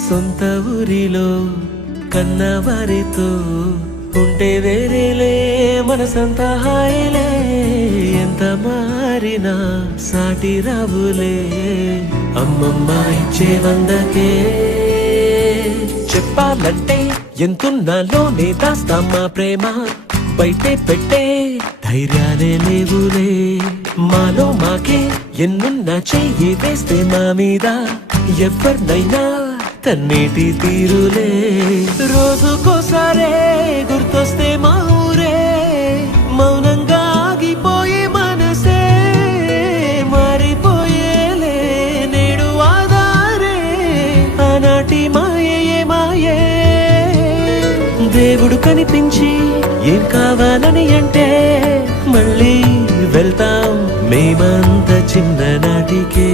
సొంత ఊరిలో కన్నవారితో ఉంటే వేరేలే మనసంతా హాయిలే ఎంత మారినా సాటి రావులే అమ్మమ్మ ఇచ్చే వందకే చెప్పాలంటే ఎంతున్నాలోనే దాస్తామా ప్రేమ బయటే పెట్టే ధైర్యాలే లేవులే మాలో మాకే ఎన్నున్నా చెయ్యి వేస్తే మా మీద ఎవరినైనా కన్నీటి తీరులే రోజుకోసారే గుర్తొస్తే మా ఊరే మౌనంగా ఆగిపోయే మనసే మారిపోయేలే నేడు ఆధారే ఆనాటి మాయే మాయే దేవుడు కనిపించి ఏం కావాలని అంటే మళ్ళీ వెళ్తాం మేమంత చిన్ననాటికే